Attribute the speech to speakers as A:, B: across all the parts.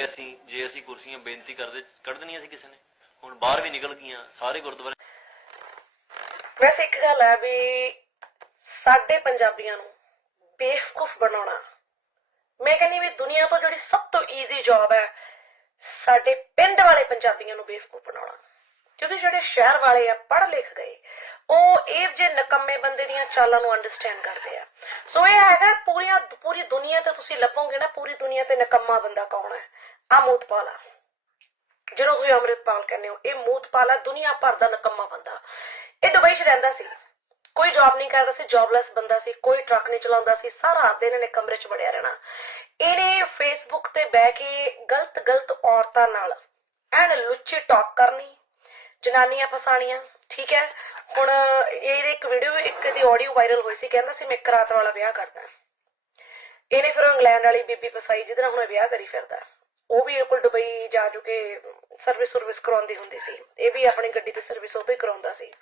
A: ਜੇ ਅਸੀਂ ਜੇ ਅਸੀਂ ਕੁਰਸੀਆਂ ਬੇਨਤੀ ਕਰਦੇ, ਕੱਢ ਦੇਣੀਆਂ ਸੀ ਕਿਸੇ ਨੇ? ਹੁਣ ਬਾਹਰ ਵੀ ਨਿਕਲ ਗਈਆਂ, ਸਾਰੇ ਗੁਰਦੁਆਰੇ।
B: ਵੈਸੇ ਇੱਕ ਗੱਲ ਹੈ ਵੀ ਸਾਡੇ ਪੰਜਾਬੀਆਂ ਨੂੰ ਬੇਵਕੂਫ ਬਣਾਉਣਾ, ਮੈਂ ਕਹਿੰਦੀ ਵੀ ਦੁਨੀਆ ਤੋਂ ਜਿਹੜੀ ਸਭ ਤੋਂ ਈਜ਼ੀ ਜੌਬ ਹੈ, ਸਾਡੇ ਪਿੰਡ ਵਾਲੇ ਪੰਜਾਬੀਆਂ ਨੂੰ ਬੇਵਕੂਫ ਬਣਾਉਣਾ। ਕਿਉਂਕਿ ਜਿਹੜੇ ਸ਼ਹਿਰ ਵਾਲੇ ਆ, ਪੜ੍ਹ ਲਿਖ ਗਏ, ਉਹ ਇਹ ਜੇ ਨਕੰਮੇ ਬੰਦੇ ਦੀਆਂ ਚਾਲਾਂ ਨੂੰ ਅੰਡਰਸਟੈਂਡ ਕਰਦੇ ਆ। ਸੋ ਇਹ ਹੈਗਾ, ਪੂਰੀਆਂ, ਪੂਰੀ ਦੁਨੀਆ ਤੇ ਤੁਸੀਂ ਲੱਭੋਗੇ ਨਾ, ਪੂਰੀ ਦੁਨੀਆ ਤੇ ਨਕੰਮਾ ਬੰਦਾ ਕੌਣ ਹੈ? ਆਮੋਦਪਾਲ ਆ ਜਿਹਨੂੰ ਤੁਸੀਂ ਅੰਮ੍ਰਿਤਪਾਲ ਕਹਿੰਦੇ ਹੋ, ਇਹ ਮੂਤਪਾਲ ਆ ਦੁਨੀਆ ਭਰ ਦਾ ਨਕੰਮਾ ਬੰਦਾ। ਇਹ ਦੁਬਈ 'ਚ ਰਹਿੰਦਾ ਸੀ। ਕੋਈ ਜੌਬ ਨਹੀਂ ਕਰਦਾ ਸੀ ਜੌਬਲੈਸ ਬੰਦਾ ਸੀ, ਕੋਈ ਟਰੱਕ ਨਹੀਂ ਚਲਾਉਂਦਾ ਸੀ, ਸਾਰਾ ਦਿਨ ਇਹਨੇ ਕਮਰੇ 'ਚ ਵੜਿਆ ਰਹਿਣਾ। ਇਹਨੇ ਫੇਸਬੁੱਕ ਤੇ ਬਹਿ ਕੇ ਗਲਤ ਗਲਤ ਔਰਤਾਂ ਨਾਲ ਐਨ ਲੁੱਚੀ ਟਾਕ ਕਰਨੀ, ਜਨਾਨੀਆਂ ਫਸਾਣੀਆਂ ਠੀਕ ਹੈ? ਹੁਣ ਇਹ ਇੱਕ ਵੀਡੀਓ ਇੱਕ ਦੀ ਆਡੀਓ ਵਾਇਰਲ ਹੋਈ ਸੀ, ਕਹਿੰਦਾ ਸੀ, ਮੈਂ ਇੱਕ ਰਾਤ ਵਾਲਾ ਵਿਆਹ ਕਰਦਾ। ਇਹਨੇ ਫਿਰ ਇੰਗਲੈਂਡ ਵਾਲੀ ਬੀਬੀ ਫਸਾਈ, ਜਿਹਦੇ ਨਾਲ ਹੁਣ ਵਿਆਹ ਕਰੀ ਫਿਰਦਾ। ਉਹ ਵੀ ਇਹ ਕੋਲ ਦੁਬਈ ਜਾ ਚੁੱਕੇ ਸਰਵਿਸ ਸਰਵਿਸ ਕਰਾਉਂਦੀ ਹੁੰਦੀ ਸੀ। ਇਹ ਵੀ ਆਪਣੀ ਗੱਡੀ ਦੀ ਸਰਵਿਸ ਉਹ ਤੋਂ ਹੀ ਕਰਾਉਂਦਾ ਸੀ।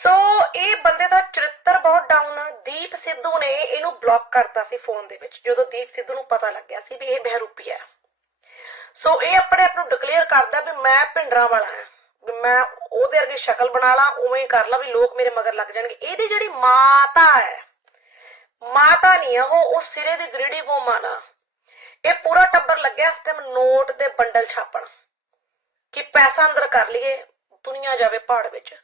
B: ਸੋ ਇਹ ਬੰਦੇ ਦਾ ਚਰਿੱਤਰ ਬਹੁਤ ਡਾਊਨ ਆ। ਦੀਪ ਸਿੱਧੂ ਨੇ ਇਹਨੂੰ ਬਲੌਕ ਕਰਤਾ ਸੀ ਫੋਨ ਦੇ ਵਿੱਚ, ਜਦੋਂ ਦੀਪ ਸਿੱਧੂ ਨੂੰ ਪਤਾ ਲੱਗਿਆ ਸੀ ਵੀ ਇਹ ਬਹਿਰੂਪੀ ਹੈ। ਸੋ ਇਹ ਆਪਣੇ ਆਪ ਨੂੰ ਡਿਕਲੇਅਰ ਕਰਦਾ ਵੀ ਮੈਂ ਭਿੰਡਰਾਂ ਵਾਲਾ ਹਾਂ। ਵੀ ਮੈਂ ਉਹਦੇ ਵਰਗੀ ਸ਼ਕਲ ਬਣਾ ਲਾਂ, ਉਵੇਂ ਹੀ ਕਰ ਲਾਂ ਵੀ ਲੋਕ ਮੇਰੇ ਮਗਰ ਲੱਗ ਜਾਣਗੇ। ਇਹਦੀ ਜਿਹੜੀ ਮਾਤਾ ਹੈ, ਮਾਤਾ ਨਹੀਂ ਆ ਉਹ ਉਹ ਸਿਰੇ ਦੀ ਗ੍ਰਿੜੀ ਵੂਮਨ ਆ ਇਹ ਪੂਰਾ ਟੱਬਰ ਲੱਗਿਆ ਇਸ ਟਾਈਮ ਨੋਟ ਦੇ ਬੰਡਲ ਛਾਪਣ। ਕਿ ਪੈਸਾ ਅੰਦਰ ਕਰ ਲਈਏ, ਦੁਨੀਆ ਜਾਵੇ ਪਹਾੜ ਵਿੱਚ।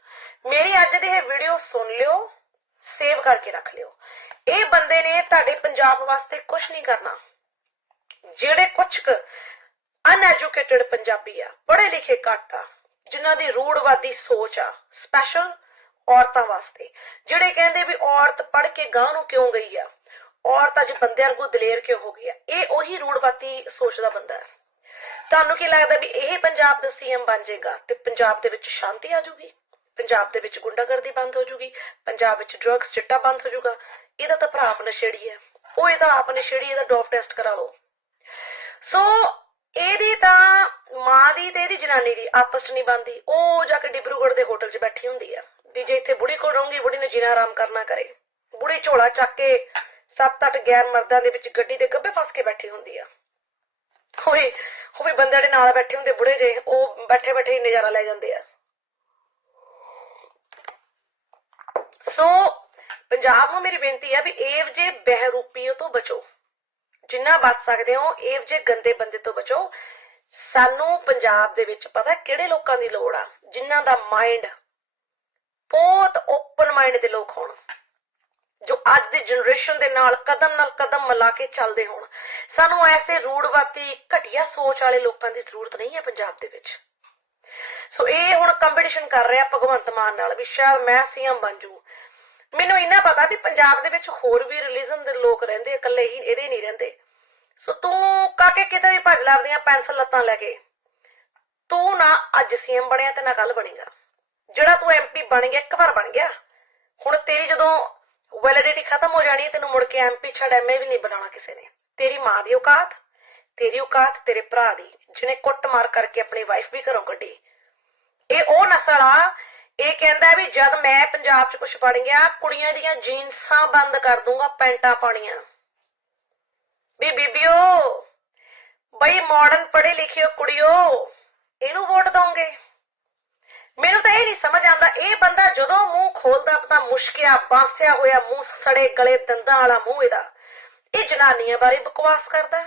B: ਮੇਰੀ ਅੱਜ ਦੀ ਇਹ ਵੀਡੀਓ ਸੁਣ ਲਿਓ ਸੇਵ ਕਰਕੇ ਰੱਖ ਲਿਓ। ਇਹ ਬੰਦੇ ਨੇ ਤੁਹਾਡੇ ਪੰਜਾਬ ਵਾਸਤੇ ਕੁਝ ਨਹੀਂ ਕਰਨਾ। ਜਿਹੜੇ ਕੁਝ ਅਨਐਜੂਕੇਟਿਡ ਪੰਜਾਬੀ ਆ, ਪੜ੍ਹੇ ਲਿਖੇ ਘੱਟ ਆ, ਜਿਨ੍ਹਾਂ ਦੀ ਰੂੜਵਾਦੀ ਸੋਚ ਆ ਸਪੈਸ਼ਲ ਔਰਤਾਂ ਵਾਸਤੇ। ਜਿਹੜੇ ਕਹਿੰਦੇ ਵੀ ਔਰਤ ਪੜ੍ਹ ਕੇ ਗਾਂ ਨੂੰ ਕਿਉਂ ਗਈ ਆ? ਔਰਤ ਅੱਜ ਬੰਦਿਆਂ ਨੂੰ ਦਲੇਰ ਕਿਉਂ ਹੋ ਗਈ ਆ ਇਹ ਉਹੀ ਰੂੜਵਾਦੀ ਸੋਚ ਬੰਦਾ ਹੈ। ਤੁਹਾਨੂੰ ਕੀ ਲੱਗਦਾ ਵੀ ਇਹ ਪੰਜਾਬ ਦਾ ਸੀਐਮ ਬਣ ਜਾਏਗਾ ਤੇ ਪੰਜਾਬ ਦੇ ਵਿੱਚ ਸ਼ਾਂਤੀ ਆ ਜਾਊਗੀ? ਪੰਜਾਬ ਦੇ ਵਿੱਚ ਗੁੰਡਾਗਰਦੀ ਬੰਦ ਹੋ ਜਾਊਗੀ, ਪੰਜਾਬ ਵਿੱਚ ਡਰੱਗਸ ਚਿੱਟਾ ਬੰਦ ਹੋ ਜਾਊਗਾ। ਇਹਦਾ ਤਾਂ ਭਰਾ ਆਪ ਨਸ਼ੇੜੀ ਹੈ। ਉਹ ਇਹਦਾ ਆਪ ਨਸ਼ੇੜੀ ਇਹਦਾ ਡੋਪ ਟੈਸਟ ਕਰਾ ਲਓ। ਸੋ ਇਹਦੀ ਤਾਂ ਮਾਂ ਦੀ ਤੇ ਇਹਦੀ ਜਨਾਨੀ ਦੀ ਆਪਸ 'ਚ ਨਹੀਂ ਬੰਦੀ ਉਹ ਜਾ ਕੇ ਡਿਬਰੂਗੜ ਦੇ ਹੋਟਲ 'ਚ ਬੈਠੀ ਹੁੰਦੀ ਆ ਵੀ ਜੇ ਇੱਥੇ ਬੁੜੀ ਕੋਲ ਰਹੂੰਗੀ, ਬੁੜੀ ਨੇ ਜੀਣਾ ਆਰਾਮ ਕਰਨਾ ਕਰੇ। ਬੁੜੀ ਝੋਲਾ ਚੱਕ ਕੇ 7-8 ਗੈਰ ਮਰਦਾਂ ਦੇ ਵਿੱਚ ਗੱਡੀ ਦੇ ਗੱਬੇ ਫਸ ਕੇ ਬੈਠੀ ਹੁੰਦੀ ਆ। ਹੋਏ ਹੋਵੇ ਬੰਦੇ ਦੇ ਨਾਲ ਬੈਠੇ ਹੁੰਦੇ ਬੁੜੇ ਜੇ, ਉਹ ਬੈਠੇ ਬੈਠੇ ਹੀ ਨਜ਼ਾਰਾ ਲੈ ਜਾਂਦੇ ਆ। ਸੋ, ਪੰਜਾਬ ਨੂੰ ਮੇਰੀ ਬੇਨਤੀ ਹੈ ਵੀ ਇਹੋ ਜੇ ਬਹਿਰੂਪੀਓ ਤੋਂ ਬਚੋ। ਜਿੰਨਾ ਬਚ ਸਕਦੇ ਹੋ ਏਵ ਜੇ ਗੰਦੇ ਬੰਦੇ ਤੋਂ ਬਚੋ। ਸਾਨੂੰ ਪੰਜਾਬ ਦੇ ਵਿੱਚ ਪਤਾ ਕਿਹੜੇ ਲੋਕਾਂ ਦੀ ਲੋੜ ਆ, ਜਿਨ੍ਹਾਂ ਦਾ ਮਾਈਂਡ ਬਹੁਤ ਓਪਨ ਮਾਈਂਡ ਦੇ ਲੋਕ ਹੋਣ। ਜੋ ਅੱਜ ਦੀ ਜਨਰੇਸ਼ਨ ਦੇ ਨਾਲ ਕਦਮ ਨਾਲ ਕਦਮ ਮਿਲਾ ਕੇ ਚੱਲਦੇ ਹੋਣ। ਸਾਨੂੰ ਐਸੇ ਰੂੜਵਾਤੀ ਘਟੀਆ ਸੋਚ ਵਾਲੇ ਲੋਕਾਂ ਦੀ ਜ਼ਰੂਰਤ ਨਹੀਂ ਹੈ ਪੰਜਾਬ ਦੇ ਵਿੱਚ। ਸੋ ਇਹ ਹੁਣ ਕੰਪੀਟੀਸ਼ਨ ਕਰ ਰਿਹਾ ਭਗਵੰਤ ਮਾਨ ਨਾਲ ਵੀ ਸ਼ਾਇਦ ਮੈਂ ਸੀਐਮ ਬਣ ਜੂ ਮੈਨੂੰ ਇੰਨਾ ਪਤਾ ਵੀ ਪੰਜਾਬ ਦੇ ਵਿੱਚ ਹੋਰ ਵੀ ਰਿਲੀਜਨ ਦੇ ਲੋਕ ਰਹਿੰਦੇ, ਇਕੱਲੇ ਹੀ ਇਹਦੇ ਨਹੀਂ ਰਹਿੰਦੇ। ਸੋ ਤੂੰ ਕਾਕੇ ਕਿਤੇ ਵੀ ਭੱਜ ਲੱਭਦੀਆਂ ਪੈਨਸਲ ਲੱਤਾਂ ਲੈ ਕੇ? ਤੂੰ ਨਾ ਅੱਜ ਸੀਐਮ ਬਣਿਆ ਤੇ ਨਾ ਕੱਲ ਬਣੇਗਾ। ਜਿਹੜਾ ਤੂੰ ਐਮਪੀ ਬਣ ਗਿਆ, ਇੱਕ ਵਾਰ ਬਣ ਗਿਆ। ਹੁਣ ਤੇਰੀ ਜਦੋਂ ਵੈਲਿਡਿਟੀ ਖਤਮ ਹੋ ਜਾਣੀ ਹੈ, ਤੈਨੂੰ ਮੁੜ ਕੇ ਐਮਪੀ ਛੱਡ ਐਮਏ ਵੀ ਨਹੀਂ ਬਣਾਉਣਾ ਕਿਸੇ ਨੇ। ਤੇਰੀ ਮਾਂ ਦੀ ਔਕਾਤ ਤੇਰੀ ਔਕਾਤ ਤੇਰੇ ਭਰਾ ਦੀ ਜਿਹਨੇ ਕੁੱਟ ਮਾਰ ਕਰਕੇ ਆਪਣੀ ਵਾਈਫ ਵੀ ਘਰੋਂ ਕੱਢੀ। ਇਹ ਉਹ ਨਸਲ ਇਹ ਕਹਿੰਦਾ ਵੀ ਜਦ ਮੈਂ ਪੰਜਾਬ 'ਚ ਕੁਝ ਪੜ ਗਿਆ ਕੁੜੀਆਂ ਦੀਆਂ ਜੀਨਸਾਂ ਬੰਦ ਕਰ ਦੂੰਗਾ ਪੈਂਟਾਂ ਪਾਣੀਆਂ ਵੀ ਬੀਬੀਓ ਬਈ ਮਾਡਰਨ ਪੜ੍ਹੇ ਲਿਖਿਓ ਕੁੜੀਓ ਇਹਨੂੰ ਵੋਟ ਦੋਗੇ ਮੈਨੂੰ ਤਾਂ ਇਹ ਨਹੀਂ ਸਮਝ ਆਉਂਦਾ ਇਹ ਬੰਦਾ ਜਦੋਂ ਮੂੰਹ ਖੋਲਦਾ ਮੁਸ਼ਕਿਆ ਬਾਸਿਆ ਹੋਇਆ ਮੂੰਹ ਸੜੇ ਗਲੇ ਦੰਦਾਂ ਵਾਲਾ ਮੂੰਹ ਇਹਦਾ। ਇਹ ਜਨਾਨੀਆਂ ਬਾਰੇ ਬਕਵਾਸ ਕਰਦਾ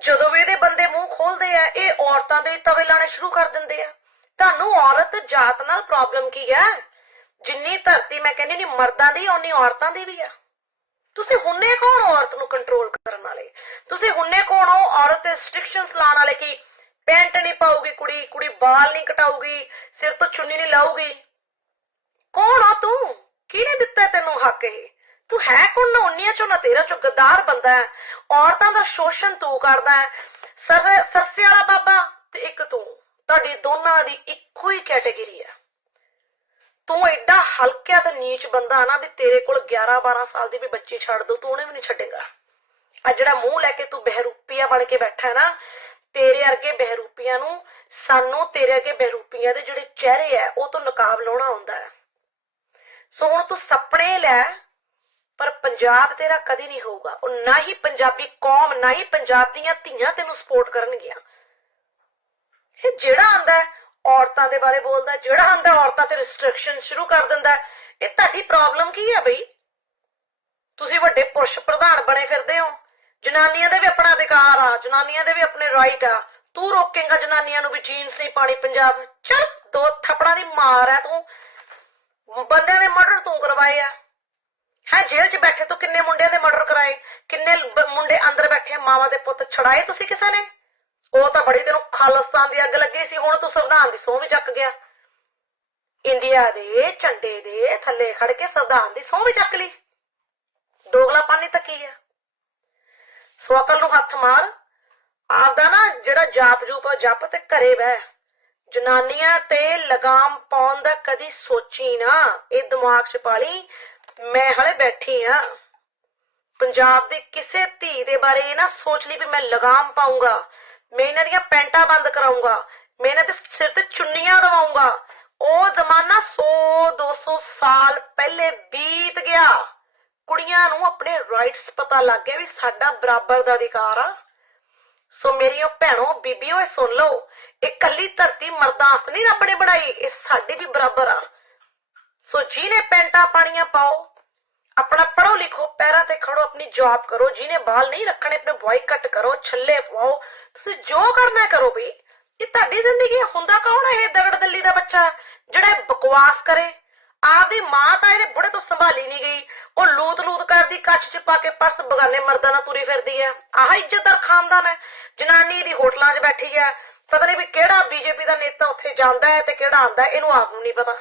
B: ਜਦੋਂ ਵੀ ਇਹਦੇ ਬੰਦੇ ਮੂੰਹ ਖੋਲਦੇ ਆ, ਇਹ ਔਰਤਾਂ ਦੇ ਤਵੇ ਲਾਣੇ ਸ਼ੁਰੂ ਕਰ ਦਿੰਦੇ ਆ। ਤੁਹਾਨੂੰ ਔਰਤ ਜਾਤ ਨਾਲ ਪ੍ਰੋਬਲਮ ਕੀ ਹੈ ਜਿੰਨੀ ਧਰਤੀ ਮੈਂ ਕਹਿੰਦੀ ਨਹੀਂ ਮਰਦਾਂ ਦੀ, ਓਨੀ ਔਰਤਾਂ ਦੀ ਵੀ ਆ। ਤੁਸੀਂ ਹੁੰਨੇ ਕੌਣ ਔਰਤ ਨੂੰ ਕੰਟਰੋਲ ਕਰਨ ਵਾਲੇ? ਤੁਸੀਂ ਹੁੰਨੇ ਕੌਣ ਹੋ ਔਰਤ ਤੇ ਰੈਸਟ੍ਰਿਕਸ਼ਨਸ ਲਾਉਣ ਵਾਲੇ ਕਿ ਪੈਂਟ ਨਹੀਂ ਪਾਉਗੀ ਕੁੜੀ ਕੁੜੀ ਵਾਲ ਨਹੀਂ ਕਟਾਊਗੀ, ਸਿਰ ਤੋਂ ਚੁੰਨੀ ਨਹੀਂ ਲਾਊਗੀ? ਕੌਣ ਆ ਤੂੰ? ਕਿਹਨੇ ਦਿੱਤਾ ਤੈਨੂੰ ਹੱਕ ਇਹ? ਤੂੰ ਹੈ ਕੌਣ ਨਾ ਉਨੀਆਂ ਚੋਂ ਨਾ ਤੇਰਾ ਚੋਂ ਗੱਦਾਰ ਬੰਦਾ ਹੈ। ਔਰਤਾਂ ਦਾ ਸ਼ੋਸ਼ਣ ਤੂੰ ਕਰਦਾ ਹੈ। ਸਰ, ਸਰਸੇ ਵਾਲਾ ਬਾਬਾ ਤੇ ਇੱਕ ਤੂੰ। ਤੁਹਾਡੀ ਦੋਨਾਂ ਦੀ ਇੱਕੋ ਹੀ ਕੈਟਾਗਰੀ ਹੈ। ਤੂੰ ਐਡਾ ਹਲਕਿਆ ਤੇ ਨੀਚ ਬੰਦਾ ਨਾ ਵੀ ਤੇਰੇ ਕੋਲ 11 12 ਸਾਲ ਦੀ ਵੀ ਬੱਚੀ ਛੱਡ ਦੋ, ਤੂੰ ਉਹਨੇ ਵੀ ਨਹੀਂ ਛੱਡੇਗਾ। ਆ ਜਿਹੜਾ ਮੂੰਹ ਲੈ ਕੇ ਤੂੰ ਬਹਿਰੂਪੀਆ ਬਣ ਕੇ ਬੈਠਾ ਹੈ ਨਾ, ਤੇਰੇ ਵਰਗੇ ਬਹਿਰੂਪੀਆਂ ਨੂੰ, ਸਾਨੂੰ ਤੇਰੇ ਵਰਗੇ ਬਹਿਰੂਪੀਆਂ ਦੇ ਜਿਹੜੇ ਚਿਹਰੇ ਆ ਉਹ ਤੋਂ ਨਕਾਬ ਲਾਉਣਾ ਹੁੰਦਾ ਹੈ। ਸੋ ਹੁਣ ਤੂੰ ਸੁਪਨੇ ਲੈ, ਪਰ ਪੰਜਾਬ ਤੇਰਾ ਕਦੀ ਨਹੀਂ ਹੋਊਗਾ। ਉਹ ਨਾ ਹੀ ਪੰਜਾਬੀ ਕੌਮ, ਨਾ ਹੀ ਪੰਜਾਬ ਦੀਆਂ ਧੀਆਂ ਤੈਨੂੰ ਸਪੋਰਟ ਕਰਨਗੀਆਂ। ਇਹ ਜਿਹੜਾ ਆਂਦਾ ਔਰਤਾਂ ਦੇ ਬਾਰੇ ਬੋਲਦਾ ਜਿਹੜਾ ਆਂਦਾ ਔਰਤਾਂ ਤੇ ਰਿਸਟ੍ਰਿਕਸ਼ਨ ਸ਼ੁਰੂ ਕਰ ਦਿੰਦਾ ਇਹ ਤੁਹਾਡੀ ਪ੍ਰੋਬਲਮ ਕੀ ਹੈ ਬਈ? ਤੁਸੀਂ ਵੱਡੇ ਪੁਰਸ਼ ਪ੍ਰਧਾਨ ਬਣੇ ਫਿਰਦੇ ਹੋ। ਜਨਾਨੀਆਂ ਦੇ ਵੀ ਆਪਣਾ ਅਧਿਕਾਰ ਆ, ਜਨਾਨੀਆਂ ਦੇ ਵੀ ਆਪਣੇ ਰਾਈਟ ਆ। ਤੂੰ ਰੋਕੇਂਗਾ ਜਨਾਨੀਆਂ ਨੂੰ ਵੀ ਜੀਨਸ ਨਹੀਂ ਪਾਣੀ ਪੰਜਾਬ ਚੱਲ, ਦੋ ਥੱਪੜਾਂ ਦੀ ਮਾਰ ਹੈ ਤੂੰ। ਬੰਦਿਆਂ ਦੇ ਮਰਡਰ ਤੂੰ ਕਰਵਾਏ ਆ। ਹੈ, ਜੇਲ੍ਹ 'ਚ ਬੈਠੇ ਤੂੰ ਕਿੰਨੇ ਮੁੰਡਿਆਂ ਦੇ ਮਰਡਰ ਕਰਾਏ? ਕਿੰਨੇ ਮੁੰਡੇ ਅੰਦਰ ਬੈਠੇ ਮਾਵਾਂ ਦੇ ਪੁੱਤ ਛੜਾਏ ਤੁਸੀਂ ਕਿਸੇ ਨੇ? ਉਹ ਤਾਂ ਬੜੀ ਤੈਨੂੰ ਖਾਲਿਸਤਾਨ ਦੀ ਅੱਗ ਲੱਗੀ ਸੀ, ਹੁਣ ਤੂੰ ਸੰਵਿਧਾਨ ਦੀ ਸਹੁੰ ਵੀ ਚੱਕ ਗਿਆ। ਇੰਡੀਆ ਦੇ ਝੰਡੇ ਦੇ ਥੱਲੇ ਖੜ ਕੇ ਸੰਵਿਧਾਨ ਦੀ ਸਹੁੰ ਵੀ ਚੱਕ ਲਈ। ਦੋਗਲਾ ਦੋਗਲਾਪਾਨੀ ਤਾਂ ਕੀ ਆ? ਸੋ ਅਕਲ ਨੂੰ ਹੱਥ ਮਾਰ। ਆਪਦਾ ਨਾ ਜਿਹੜਾ ਜਾਪ ਜੂਪ ਜਪ ਤੇ ਘਰੇ ਬਹਿ। ਜਨਾਨੀਆਂ ਤੇ ਲਗਾਮ ਪਾਉਣ ਦਾ ਕਦੀ ਸੋਚੀ ਨਾ। ਇਹ ਦਿਮਾਗ 'ਚ ਪਾ ਲਈ, ਮੈਂ ਹਲੇ ਬੈਠੀ ਆ। ਪੰਜਾਬ ਦੇ ਕਿਸੇ ਧੀ ਦੇ ਬਾਰੇ ਇਹ ਨਾ ਸੋਚ ਲਈ ਵੀ ਮੈਂ ਲਗਾਮ ਪਾਉਂਗਾ ਮੈਂ ਇਹਨਾਂ ਦੀਆਂ ਪੈਂਟਾਂ ਬੰਦ ਕਰਾਉਂਗਾ ਮੈਂ ਇਹਨਾਂ ਦੇ ਸਿਰ ਤੇ ਚੁੰਨੀਆਂ ਦਵਾਉਂਗਾ ਉਹ ਜ਼ਮਾਨਾ 100 200 ਸਾਲ ਪਹਿਲੇ ਬੀਤ ਗਿਆ। ਕੁੜੀਆਂ ਨੂੰ ਆਪਣੇ ਰਾਈਟਸ ਪਤਾ ਲੱਗ ਗਿਆ ਵੀ ਸਾਡਾ ਬਰਾਬਰ ਦਾ ਅਧਿਕਾਰ ਆ। ਸੋ ਮੇਰੀਓ ਭੈਣੋ ਬੀਬੀਓ ਇਹ ਸੁਣ ਲਓ, ਇਹ ਕੱਲੀ ਧਰਤੀ ਮਰਦਾਂ ਨਹੀਂ ਰੱਬ ਨੇ ਬਣਾਈ, ਇਹ ਸਾਡੇ ਵੀ ਬਰਾਬਰ ਆ। ਸੋ ਜਿਹਨੇ ਪੈਂਟਾਂ ਪਾਣੀਆਂ ਪਾਓ, ਆਪਣਾ ਪੜੋ ਲਿਖੋ, ਪੈਰਾਂ ਤੇ ਖੜੋ, ਆਪਣੀ ਜੌਬ ਕਰੋ, ਜਿਹਨੇ ਬਾਲ ਨਹੀਂ ਰੱਖਣੇ, ਆਪਣੇ ਬਾਇਕਟ ਕਰੋ, ਛੱਲੇ ਪਾਓ ਤੁਸੀਂ ਜੋ ਕਰਨਾ ਕਰੋ ਵੀ, ਇਹ ਤੁਹਾਡੀ ਜ਼ਿੰਦਗੀ ਹੁੰਦਾ ਕੌਣ ਹੈ ਇਹ ਦਗੜ ਦਿੱਲੀ ਦਾ ਬੱਚਾ, ਜਿਹੜਾ ਬਕਵਾਸ ਕਰੇ? ਆਪਦੀ ਮਾਂ ਤਾਂ ਇਹਦੇ ਬੁੜੇ ਤੋਂ ਸੰਭਾਲੀ ਨਹੀਂ ਗਈ, ਉਹ ਲੂਤ ਲੂਤ ਕੱਚ ਚ ਪਾ ਕੇ ਪਰਸ ਬਗਾਨੇ ਮਰਦਾਂ ਨਾਲ ਤੁਰੀ ਫਿਰਦੀ ਹੈ ਆਹ ਇੱਜ਼ਤਦਾਰ ਖਾਨਦਾਨ ਹੈ। ਜਨਾਨੀ ਦੀ ਹੋਟਲਾਂ 'ਚ ਬੈਠੀ ਹੈ। ਪਤਾ ਨਹੀਂ ਵੀ ਕਿਹੜਾ ਬੀਜੇਪੀ ਦਾ ਨੇਤਾ ਉੱਥੇ ਜਾਂਦਾ ਹੈ ਤੇ ਕਿਹੜਾ ਆਉਂਦਾ ਇਹਨੂੰ ਆਪ ਨੂੰ ਨਹੀਂ ਪਤਾ।